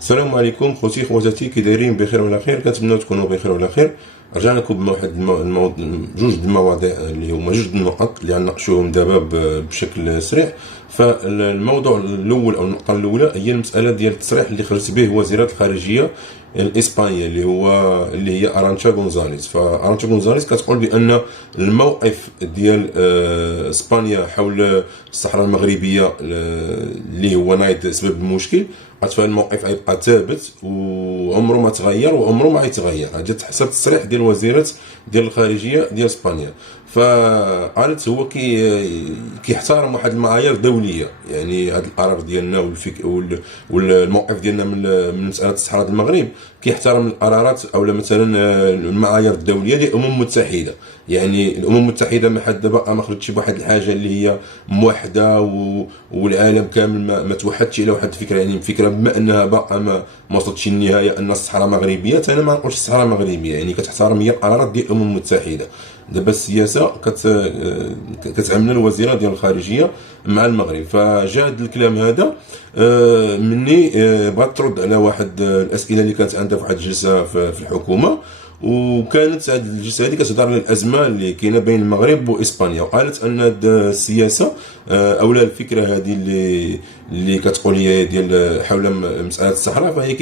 السلام عليكم خوتي خواتاتي، كي دايرين؟ بخير وعلى خير، كنتمنى تكونوا بخير وعلى خير. رجعنا لكم بواحد جوج د المواضيع اللي هما جوج د النقط اللي غنناقشوهم دابا بشكل سريع. فالموضوع الاول او النقطه الاولى هي المساله ديال التصريح اللي خرجت به وزيره الخارجيه الاسبانيه اللي هي ارانشا غونزاليز. فارانشا غونزاليز كتقول بان الموقف ديال اسبانيا حول الصحراء المغربيه اللي هو نايض سبب المشكل، فهاد الموقف غيبقى ثابت وعمره ما تغير وعمره ما غيتغير. هذا حسب التصريح ديال وزيره ديال الخارجيه ديال اسبانيا. فقالت هو كيحترم واحد المعايير دوليه، يعني هاد القرار ديالنا والموقف ديالنا من مساله الصحراء المغرب كيحترم القرارات او مثلا المعايير الدوليه ديال الامم المتحده. يعني الامم المتحده ما حد دابا ما خرجتش بواحد الحاجه اللي هي موحده والعالم كامل ما توحدش الى واحد الفكره. يعني فكره بما انها باقا ما وصلتش النهايه ان الصحراء مغربيه، انا ما نقولش الصحراء مغربيه، يعني كتحترم هي القرارات ديال الامم المتحده. دابا السياسه كتعمل الوزيره ديال الخارجيه مع المغرب. فجاء هذا الكلام هذا مني بغات ترد على واحد الاسئله اللي كانت عندها في واحد الجلسه في الحكومه، وكانت هذه الجلسه هذه كتهضر على الازمه اللي كاينه بين المغرب واسبانيا. وقالت ان السياسه اولا الفكره هذه اللي كتقول هي ديال حول مساله الصحراء،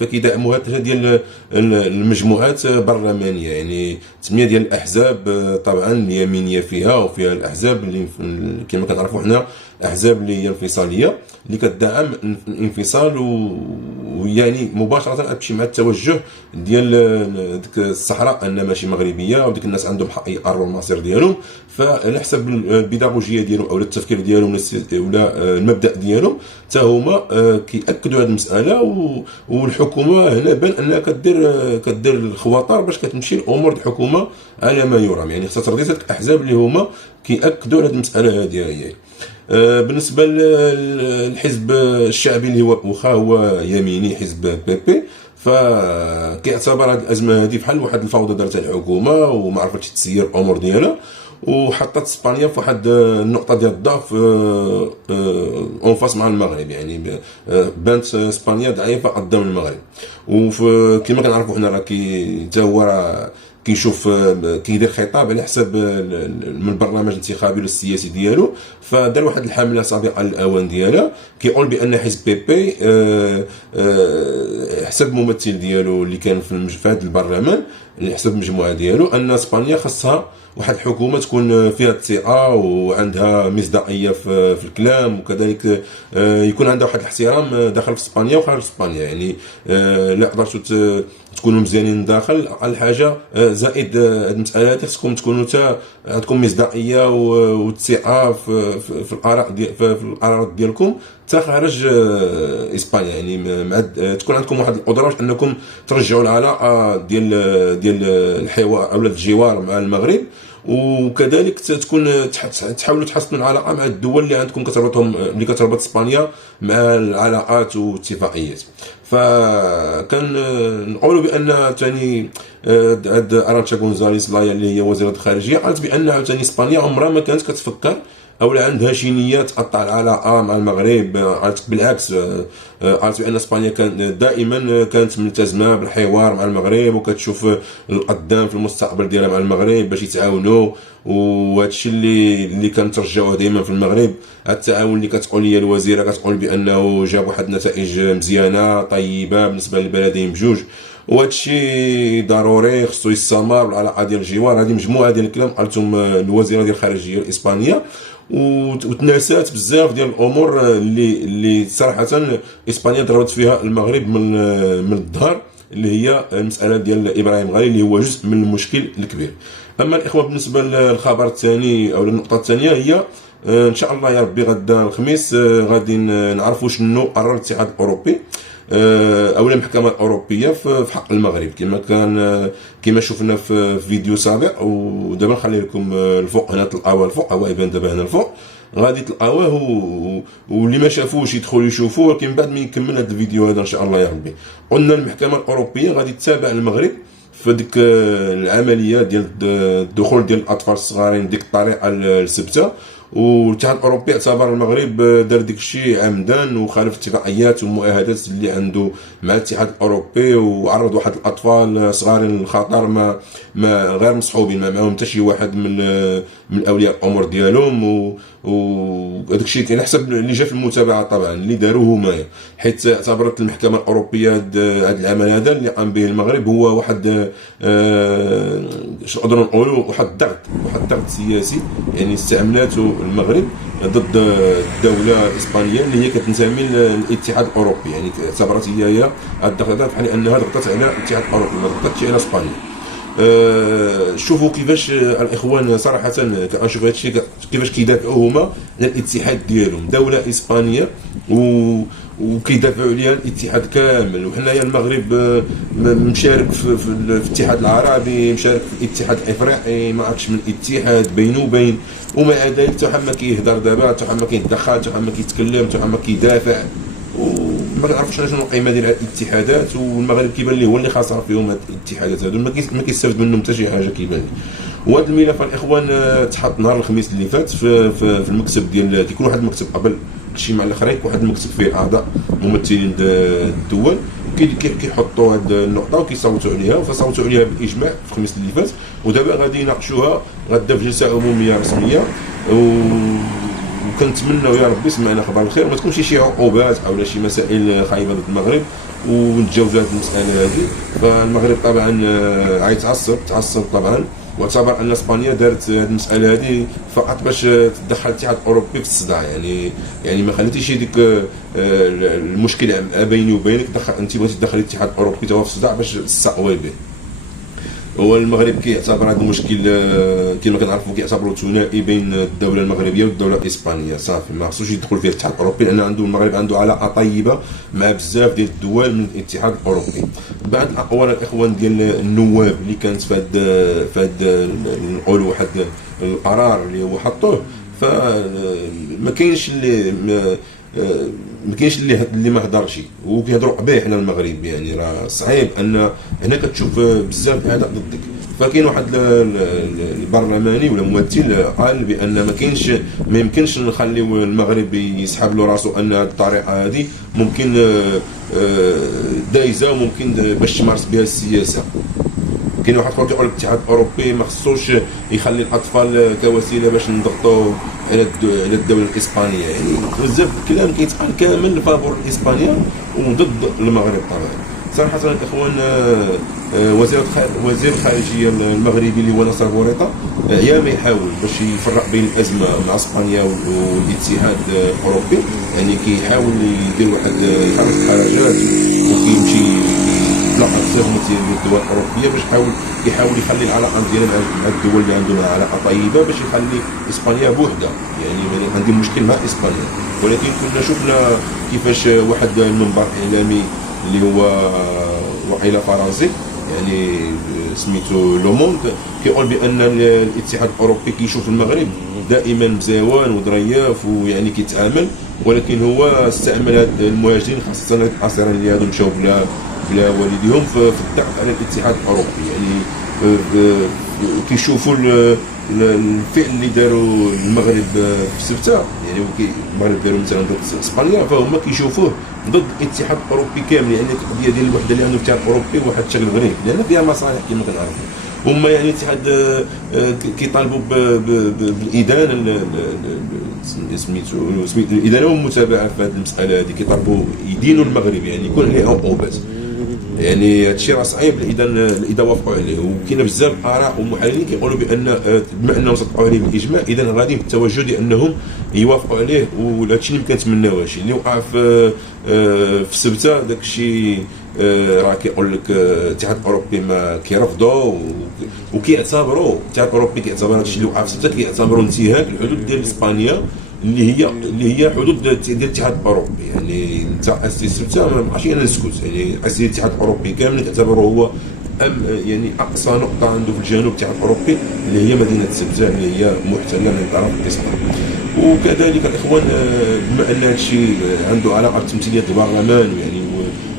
فكيدعموها ثلاثه ديال المجموعات برلمانيه، يعني 8 ديال الاحزاب طبعا اليمينيه فيها، وفيها الاحزاب اللي كما كنعرفوا حنا احزاب اللي هي انفصاليه اللي كتدعم الانفصال، ويعني مباشره كتمشي مع التوجه ديال ديك الصحراء ان ماشي مغربيه، وديك الناس عندهم حق يقرروا المصير ديالهم. فعلى حسب البيداغوجيه ديالهم او التفكير ديالهم ولا المبدا ديالهم حتى هما كياكدوا هذه المساله. والحكومه هنا بان انها كدير الخواطر باش كتمشي الامور الحكومه على ما يرام، يعني خصها ترضي هذوك الاحزاب اللي هما كياكدوا على هذه المساله هذه. هي بالنسبه للحزب الشعبي اللي هو يميني، حزب بي، فكيعتبر هذه الازمه هذه بحال واحد الفوضى دارتها الحكومه وما عرفتش تسير الامور ديالها، وحطت اسبانيا في واحد النقطه ديال الضعف اونفاس مع المغرب. يعني بانت اسبانيا ضعيفه قدام المغرب، وكما كنعرفوا حنا راه حتى هو كيشوف كيدير خطاب على حساب من البرنامج الانتخابي والسياسي ديالو. فدار واحد الحمله سابقه للاوان ديالها كيقول بان حزب بي حسب الممثل ديالو اللي كان في هذا البرلمان اللي حسب المجموعه ديالو ان اسبانيا خاصها واحد الحكومه تكون فيها الثقه وعندها مصداقيه في الكلام، وكذلك يكون عندها واحد الاحترام داخل في اسبانيا وخارج اسبانيا. يعني لا قدرتوا تكونوا مزيانين داخل على حاجه زائد هذه المساله هذه خصكم تكونوا عندكم مصداقيه والثقه في الاراء في القرارات ديالكم حتى خارج اسبانيا. يعني تكون عندكم واحد القدره باش انكم ترجعوا العلاقه ديال الحوار او الجوار مع المغرب، وكذلك تكون تحاولوا تحسنوا العلاقه مع الدول اللي عندكم اللي كتربط اسبانيا مع العلاقات والاتفاقيات. فكان نقولوا بان ثاني هاد ارانشا غونزاليز لايا اللي هي وزيره الخارجيه قالت بان ثاني اسبانيا عمرها ما كانت كتفكر او عندها شي نيه تقطع العلاقه مع المغرب. قالت بالعكس، قالت بان اسبانيا دائما كانت ملتزمه بالحوار مع المغرب وكتشوف القدام في المستقبل ديالها مع المغرب باش يتعاونوا، وهذا الشيء اللي كنترجاوه دائما في المغرب. التعاون اللي كتقول هي الوزيره كتقول بانه جاب واحد النتائج مزيانه طيبه بالنسبه للبلدين بجوج، وهذا الشيء ضروري خصو يستمر. العلاقه ديال الجوار هذه مجموعه ديال الكلام قالتهم الوزيره ديال الخارجيه الاسبانيه، وتناسات بزاف ديال الامور اللي صراحه اسبانيا ضربت فيها المغرب من الظهر، اللي هي المساله ديال ابراهيم غالي اللي هو جزء من المشكل الكبير. اما الاخوه بالنسبه للخبر الثاني او النقطه الثانيه هي ان شاء الله يا ربي غدا الخميس غادي نعرفوا شنو قرر الاتحاد الاوروبي او المحكمه الاوروبيه في حق المغرب، كما شفنا في فيديو سابق. ودابا نخلي لكم الفوق هنا تلقاوه، الفوق هو يبان دابا هنا الفوق غادي تلقاوه، واللي ما شافوش يدخلوا يشوفوه. ولكن بعد ما يكمل هذا الفيديو هذا ان شاء الله يا ربي قلنا المحكمه الاوروبيه غادي تتابع المغرب في ديك العمليه ديال الدخول ديال الاطفال الصغارين ديك الطريقه الثابته، والاتحاد الاوروبي اعتبر المغرب دار ديك الشيء عمدا وخالف اتفاقيات والمعاهدات اللي عنده مع الاتحاد الاوروبي، وعرض واحد الاطفال صغارين للخطر ما غير مصحوبين، ما معاهم حتى شي واحد من اولياء الامور ديالهم. وهذاك الشيء على حسب اللي جا في المتابعه طبعا اللي داروه هما، حيث اعتبرت المحكمه الاوروبيه هذا العمل هذا اللي قام به المغرب هو واحد نقدروا نقولوا واحد الضغط سياسي يعني استعملاته المغرب ضد الدوله الاسبانيه اللي هي كتنتمي للاتحاد الاوروبي. يعني اعتبرت هي الضغط هذا بحال انها ضغطت على الاتحاد الاوروبي ما ضغطتش على اسبانيا. شوفوا كيفاش الاخوان صراحه كنشوف هذا الشيء كيفاش كيدافعوا هما على الاتحاد ديالهم، دوله اسبانيه وكيدافعوا عليها الاتحاد كامل. وحنايا المغرب مشارك في الاتحاد العربي، مشارك في الاتحاد الافريقي، ما عرفتش من الاتحاد بينه وبين، ومع ذلك حتى ما كيهضر دابا، حتى ما كيتدخل، حتى ما كيتكلم، حتى ما كيدافع، وما كنعرفوش شنو القيمه ديال الاتحادات. والمغرب كيبان ليه هو اللي خاسر فيهم هاد الاتحادات هادو، ما كيستافد منهم حتى شي حاجه كيبان لي. وهذا الملف الاخوان تحط نهار الخميس اللي فات في المكتب ديال كيكون واحد المكتب قبل شي مع الاخرين، واحد المكتب فيه اعضاء ممثلين الدول كيحطوا هاد النقطه وكيصوتوا عليها، فصوتوا عليها بالاجماع في الخميس اللي فات. ودابا غادي يناقشوها غدا في جلسه عموميه رسميه، وكنتمنوا يا ربي سمعنا خبر الخير، ما تكونش شي عقوبات او شي مسائل خايبه ضد المغرب ونتجاوزوا هذه المساله هذه. فالمغرب طبعا غيتعصب طبعا، واعتبر ان اسبانيا دارت هذه المساله هذه فقط باش تدخل الاتحاد الاوروبي في الصداع. يعني ما خليتيش ديك المشكل بيني وبينك، انت بغيتي تدخل الاتحاد الاوروبي توا في الصداع باش تستقوي به. هو المغرب كيعتبر هذا المشكل كما كنعرفوا كيعتبروا ثنائي بين الدوله المغربيه والدوله الاسبانيه، صافي ما خصوش يدخل فيه الاتحاد الاوروبي، لان المغرب عنده علاقه طيبه مع بزاف ديال الدول من الاتحاد الاوروبي. بعض الاقوال الاخوان ديال النواب اللي كانت فهاد نقولوا واحد القرار اللي هو حطوه، فما كاينش اللي ما هضرش وكيهضروا قبيح على المغرب. يعني راه صعيب ان هنا كتشوف بزاف الاعداء ضدك. فكاين واحد البرلماني ولا ممثل قال بان ما يمكنش نخليو المغرب يسحب له راسو، ان الطريقه هذه ممكن دايزه وممكن باش تمارس بها السياسه. كاين واحد اخر كيقول الاتحاد الاوروبي ما خصوش يخلي الاطفال كوسيله باش نضغطوا على الدوله الاسبانيه. يعني بزاف الكلام كيتقال كامل فابور اسبانيا وضد المغرب طبعا. صراحه الاخوان وزير الخارجيه المغربي اللي هو ناصر بوريطه يا ما يحاول باش يفرق بين الازمه مع اسبانيا والاتحاد الاوروبي، يعني كيحاول يدير واحد يخرج الحرجات وكيمشي يطلق بزاف من الدول الاوروبيه باش يحاول يخلي العلاقه ديالنا مع الدول اللي عندنا علاقه طيبه، باش يخلي اسبانيا بوحده. يعني عندي مشكل مع اسبانيا، ولكن كنا شفنا كيفاش واحد المنبر اعلامي اللي هو وقيله فرنسي يعني سميتو لو موند كيقول بان الاتحاد الاوروبي كيشوف المغرب دائما مزيوان وظريف ويعني كيتعامل، ولكن هو استعمل هاد المهاجرين خاصه الاسرى اللي هادو مشاو بلا والديهم في الضغط على الاتحاد الاوروبي. يعني كيشوفوا الفعل اللي داروا المغرب في سبته، يعني المغرب داروا مثلا ضد اسبانيا، فهم كيشوفوه ضد الاتحاد الاوروبي كامل. يعني القضيه ديال الوحده اللي عنده الاتحاد الاوروبي واحد الشكل غريب لان فيها مصالح كما كنعرفوا. هما يعني الاتحاد كيطالبوا بالادانه سميتو الادانه والمتابعه في هذه المساله هذه، كيطالبوا يدينوا المغرب يعني يكون عليه عقوبات. يعني هادشي راه صعيب اذا وافقوا عليه. وكاين بزاف اراء ومحللين كيقولوا بان بما انهم صدقوا عليه بالاجماع اذا غادي بالتوجه لانهم يوافقوا عليه، وهادشي اللي ما كنتمناوهش. اللي وقع في سبته داك الشيء راه كيقول لك الاتحاد الاوروبي ما كيرفضوا وكيعتبروا الاتحاد الاوروبي كيعتبر هادشي اللي وقع في سبته كيعتبروا انتهاك الحدود ديال اسبانيا اللي هي حدود ديال الاتحاد الاوروبي. يعني انت اسيس سبته ما بقاش انا نسكت، يعني اسيس الاتحاد الاوروبي كامل كتعتبره هو يعني اقصى نقطه عنده في الجنوب الاتحاد الاوروبي اللي هي مدينه سبته اللي هي محتله من طرف اسبانيا. وكذلك الاخوان بما ان هادشي عنده علاقه بتمثيليه البرلمان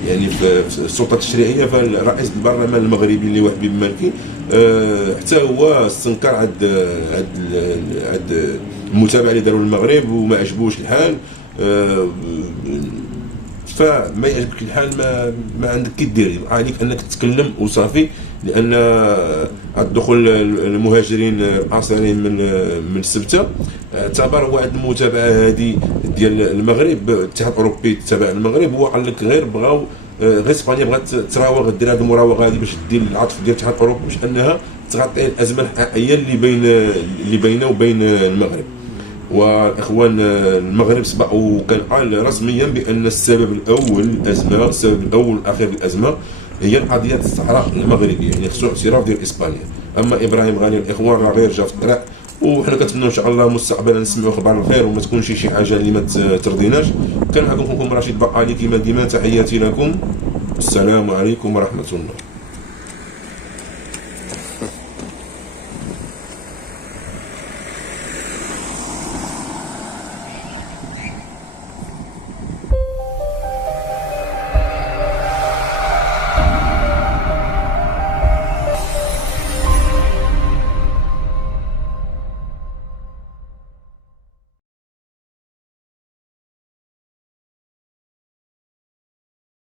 يعني في السلطه التشريعيه، فرئيس البرلمان المغربي اللي هو حبيب مالكي حتى هو استنكر المتابعه اللي داروا المغرب وما عجبوش الحال. فما يعجبك الحال ما عندك كي دير، عليك انك تتكلم وصافي. لان الدخول المهاجرين الاصليين من السبته اعتبر هو عند المتابعه هذه ديال المغرب، الاتحاد الاوروبي تبع المغرب، هو قال لك غير بغاو غير اسبانيا بغات تراوغ دير هذه المراوغه هذه باش دير العطف ديال الاتحاد الاوروبي باش انها تغطي الازمه الحقيقيه اللي بينه وبين المغرب. والاخوان المغرب سبق وكان قال رسميا بان السبب الاول للازمه، السبب الاول والاخير للازمه هي قضيه الصحراء المغربيه، يعني خصو اعتراف ديال اسبانيا. اما ابراهيم غالي الاخوان راه غير جا في الطريق، وحنا كنتمنوا ان شاء الله مستقبلا نسمعوا اخبار الخير وما تكونش شي حاجه اللي ما ترضيناش. كان معكم اخوكم رشيد بقالي كما ديما، تحياتي لكم، السلام عليكم ورحمه الله.